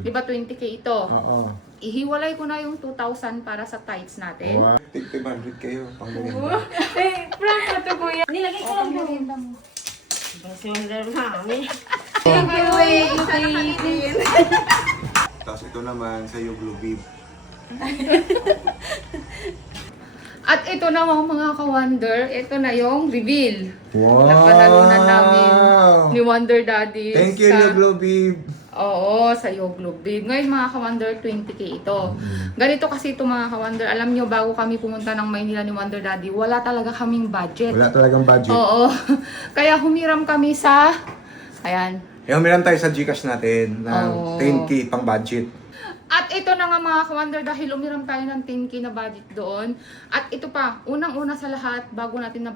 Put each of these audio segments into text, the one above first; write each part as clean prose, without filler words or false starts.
Di ba 20k ito? Oo. Ihiwalay ko na yung 2,000 para sa tights natin. Wow. 500 kayo, pang merienda. Eh, prank na to, kuya. Nilagay ko lang doon. mo. Basundar mami. Thank you, Wait. Tapos ito naman sa Yoglobib. At ito naman mga ka-Wonder, ito na yung reveal. Wow! Napanalunan namin ni Wonder Daddy. Thank you, Yoglobib. Oo, sa Yoglobib. Ngayon mga ka-Wonder, 20k ito. Ganito kasi ito mga ka-Wonder. Alam nyo, bago kami pumunta ng Maynila ni Wonder Daddy, wala talaga kaming budget. Wala talagang budget. Oo. Kaya humiram kami sa... Ayan. Humiram tayo sa Gcash natin ng Oo. 10k pang budget. At ito na nga mga ka-Wonder, dahil umiram tayo ng 10k na budget doon. At ito pa, unang-una sa lahat, bago natin na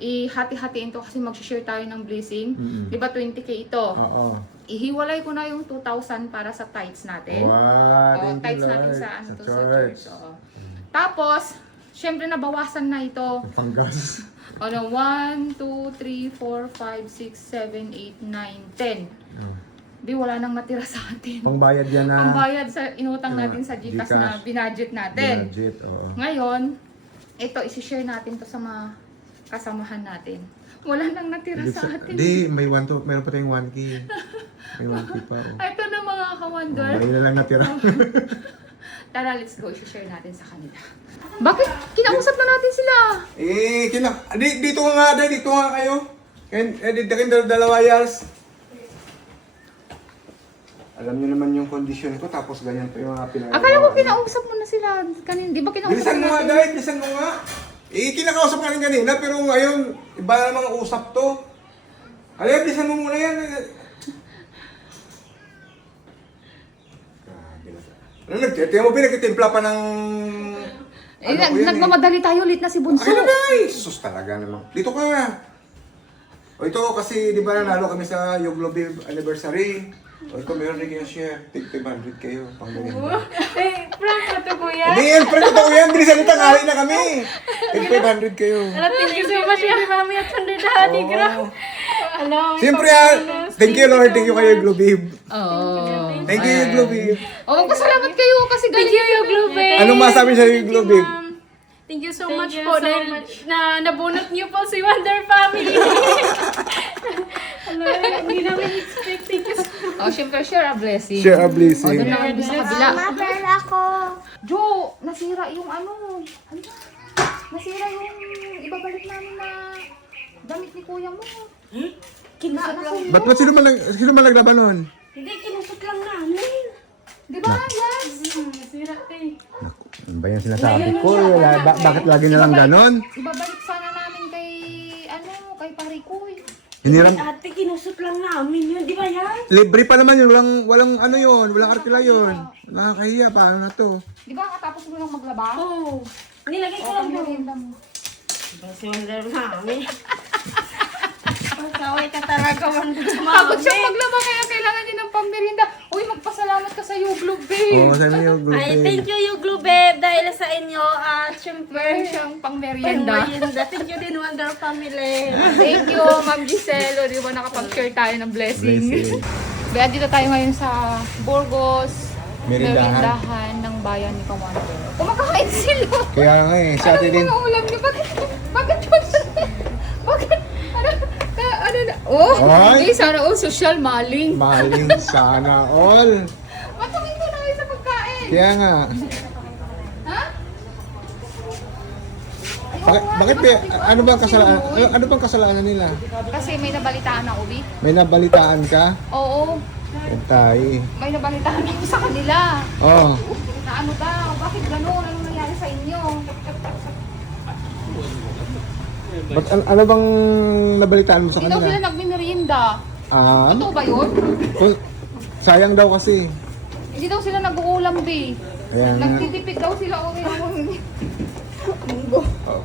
ihati-hatiin to kasi mag-share tayo ng blessing. Di ba 20k ito? Oo. Ihiwalay ko na yung 2,000 para sa tights natin. Wow, Oo, thank you, tights natin Lord. sa, Sa sa church. Oo. Tapos, syempre nabawasan na ito. Panggas. Ano, 1, 2, 3, 4, 5, 6, 7, 8, 9, 10. Di, wala nang natira sa atin. Pangbayad yan na. Pambayad sa inutang natin sa Gcash na Gcash. binudget natin. Budget, oo. Ngayon, ito, isi-share natin to sa mga kasamahan natin. Wala nang natira sa atin. Di, may 1 to, meron pa tayong 1k. May 1k pa, oh. Ito na mga ka-Wonder. Bayo na lang natira. Tara, let's go. I-share natin sa kanila. Bakit? Kinausap na natin sila. Dito nga, dito nga kayo. Dito kayo dalawa years. Alam niyo naman yung condition ko, tapos ganyan pa yung mga pinagawa. Akala ko kinausap mo na sila kanina. Di ba kinausap Bilisan mo nga, natin? Day, bilisan mo nga. Kinakausap ka rin kanina, pero ngayon, iba na mga usap to. Alay, bilisan mo muna yan. Ano, tingnan mo, pinagkitimpla pa ng... Eh, ko yan, nagmamadali tayo. Late na si Bunso. Akin na, Day! Sus talaga naman. Dito ka. O ito, kasi di ba nanalo kami sa Yoglobib anniversary. O ito, meron rin kayo share. 500 kayo, pang merienda. Eh, prank na to, kuya. Hindi yan, pero totoo yan. Bilisan nyo, tanghali na kami. 500 kayo. Thank you so much, mami at Wonder Daddy. Oo. Grabe. Hello. Siyempre yan. Thank you, Lord. Thank you kayo, Yoglobib. Oo. Thank you, Yoglobib. Oh, magpasalamat kayo kasi Thank you, Yoglobib. Anong masabi sa Yoglobib? Thank you so much po dahil na nabunot niyo po si Wonder Family. Hello, hindi namin expect. Thank you so much. Oh, syempre, share a blessing. Share a Oh, blessing. doon na kami sa kabila. Mother ako. Jo, nasira yung ano. Ano? Nasira yung ibabalik namin na damit ni kuya mo. Kinusot lang. Ba't sino man naglaban nun? Hindi, kinusot lang namin. Di ba? Yes. Nasira, te. Ano ba yung sinasabi ko? Bakit lagi na lang ganon? Ibabalik sana namin kay, ano, kay Parikoy. Hiniram, Ate, kinusot lang namin yun. Di ba yan? libre pa naman yun. Walang ano yun. Walang arkila yun. Nakakahiya. Paano na to? Di ba katapos mo lang maglaba? Oo. Nilagay ko O, lang doon. pangmerienda mo. Basundar mami. Pasaway ka talaga, Wonder Pagod Mami. siyang maglaba kaya kailangan niya ng pamberinda. Uy, magpasalamat ka sa Yoglog, babe. Oo, sabi niyo, group Ay, thank you, Yoglobeb, dahil sa inyo. At syempre, Meron siyang pangmerienda. pangmerienda. Thank you din, Wonder Family. Thank you, Ma'am Giselle. O, di ba nakapag-share tayo ng blessing? Blessing. Kaya dito tayo ngayon sa Burgos. Merindahan. Merindahan ng bayan ni Kawander. Kumakain sila. Kaya nga eh, sa Ano atin din. mga ulam niyo? Bakit? Bakit? Ano na? Oh, Ay! hindi. Sana all social maling. Maling sana all. Matungin ko na kayo sa pagkain. Kaya nga. Ha? Bakit ano bang kasalanan? Ano bang kasalanan nila? Kasi may nabalitaan ako, Bi. May nabalitaan ka? Oo. Entay. May nabalitaan ako sa kanila. Oh. Na ano daw? Bakit gano'n? Anong nangyari sa inyo? Ano bang nabalitaan mo sa Hindi daw sila kanila? nagmimerienda. Ah, Totoo ba yun? sayang daw kasi. Hindi daw sila nag-uulam, Bi. Ayan nga. Nagtitipid daw sila. Okay naman.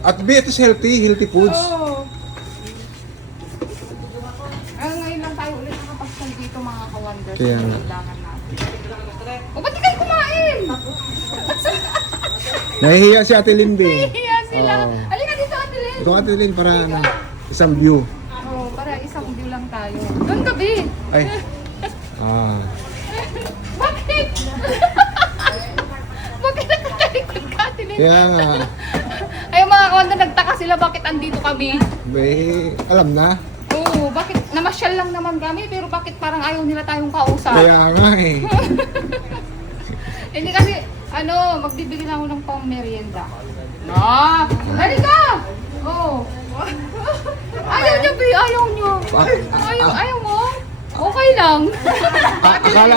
At be, it is healthy foods. Oo. Ngayon lang tayo ulit nakapasal dito mga ka-wonder. Kaya nga. Kailangan natin. O, ba't di kayo kumain? Nahihiya si Ate Lindy. Hiya sila. Oo. Halika dito, Ate Len. Ito Ate Lindy para ano, isang view. Oo, para isang view lang tayo. Doon ka, Bi. Ay. Ah. Kaya nga, Ay, mga ka-wonder, nagtaka sila bakit andito kami. may alam na. Oo, bakit namasyal lang naman kami, pero bakit parang ayaw nila tayong kausap? Kaya nga eh. Hindi kasi, magbibigay lang ako ng pang merienda. Dali ka! Oo. Ayaw niyo, Bi, ayaw niyo. Ayaw mo? Okay lang.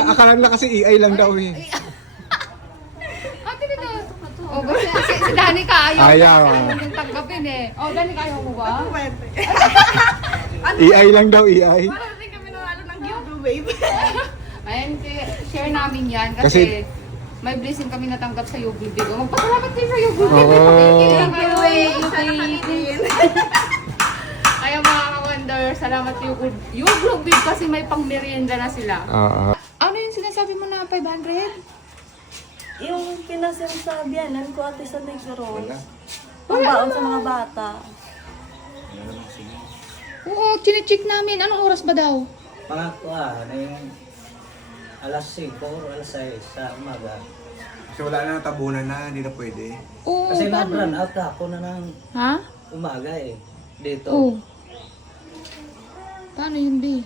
Akala na kasi EI lang daw eh. Ate ka. Oh, kasi si Danica ayaw. Ayaw. Yung tanggapin eh. Oh, Danica, ayaw mo ba? EI lang daw, EI. Parang rin kami nanalo ng Yoglo babe. Ayun, share namin yan kasi, may blessing kami natanggap sa Yoglo Big. Oh, magpasalamat kayo sa Yoglo Big. Thank you. Ayaw mga ka-wonder, salamat Yoglo Big kasi may pang merienda na sila. Ano yung sinasabi mo na 500? Yung pinasinasabianan ko ate sa Negros. Wala. Pambaon sa mga bata. Oo, chinecheck namin. Anong oras ba daw? Pangakuan, yung alas 5 o alas 6 sa umaga. Kasi wala na tabunan na, hindi na pwede. Oo, Kasi paano? na-run out ako na ng Ha? umaga eh. Dito. Oo. Paano yun, B?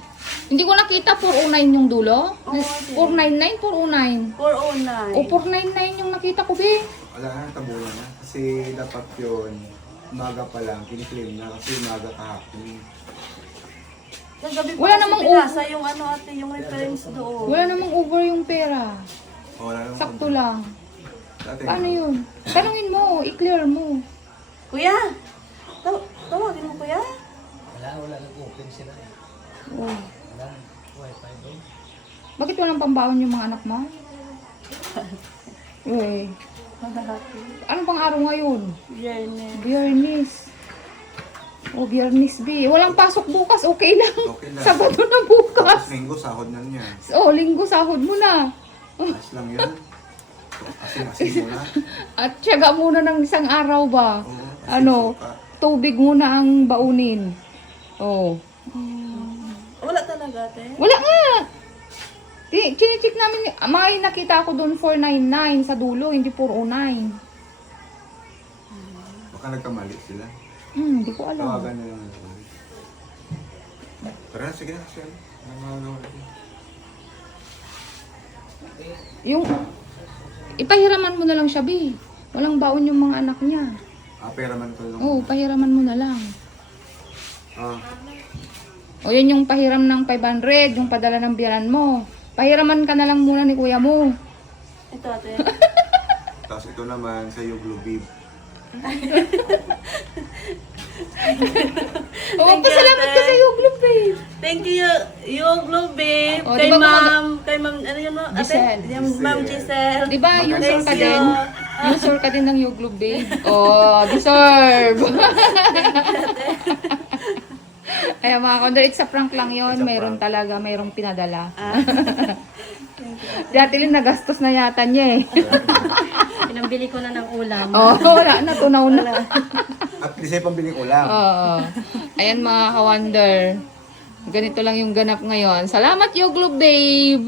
Hindi ko nakita 409 yung dulo. 499, 409. 409. O 499 yung nakita ko, B. Wala na tabunan na. Kasi dapat yun, umaga pa lang, kiniklaim na kasi umaga kahapon. Kagabi pa Wala kasi namang pinasa yung ano ate, yung reference doon. Wala namang over yung pera. Wala na. Sakto lang. Dati, Paano yun? Tanungin mo, i-clear mo. Kuya! Tawagin mo kuya? Wala nag-open sila eh. Oh. Wala, wifi doon. Bakit walang pambaon yung mga anak mo? Eh, anong pang araw ngayon? Biyernes. Biyernes. O, Biyernes, B. Walang pasok bukas, okay lang. Okay lang. Sabado na Tapos bukas. linggo, sahod na niya. O, linggo, sahod mo na. Ayos lang yun. Asin-asin mo na. At tiyaga muna ng isang araw ba? Oo, asin Ano, suka. tubig muna ang baunin. Oh. Wala talaga ate. Wala nga. Chinecheck namin, may nakita ako doon 499 sa dulo, hindi 409. Baka nagkamali sila. Hindi ko alam. Tawagan na lang. Tara na, sige na. Sige na. Yung, ipahiraman mo na lang siya, B. Walang baon yung mga anak niya. Pera man ko lang. Oo, pahiraman mo na lang. Ah, O, yun yung pahiram ng 500, yung padala ng biyanan mo. Pahiraman ka na lang muna ni kuya mo. Ito ate. tapos ito naman sa Yoglo Bib. O, magpasalamat ka sa Yoglo, babe. Thank you, Yoglo babe. Oh, Kay di ba ma'am, ano yun mo? Ate? Giselle. Yung ma'am Giselle. Di ba, user Thank ka you. din? User ka din ng Yoglo, babe. Oh, deserve. Ay, mga kondor, it's a prank lang yon. Mayroon talaga, mayroong pinadala. Dati rin nagastos na yata niya eh. Pinambili ko na ng ulam. Oh, wala na, tunaw na. At least ay pambiling ulam. Oo. Ayan mga ka-wonder. Ganito lang yung ganap ngayon. Salamat, Yoglo, babe!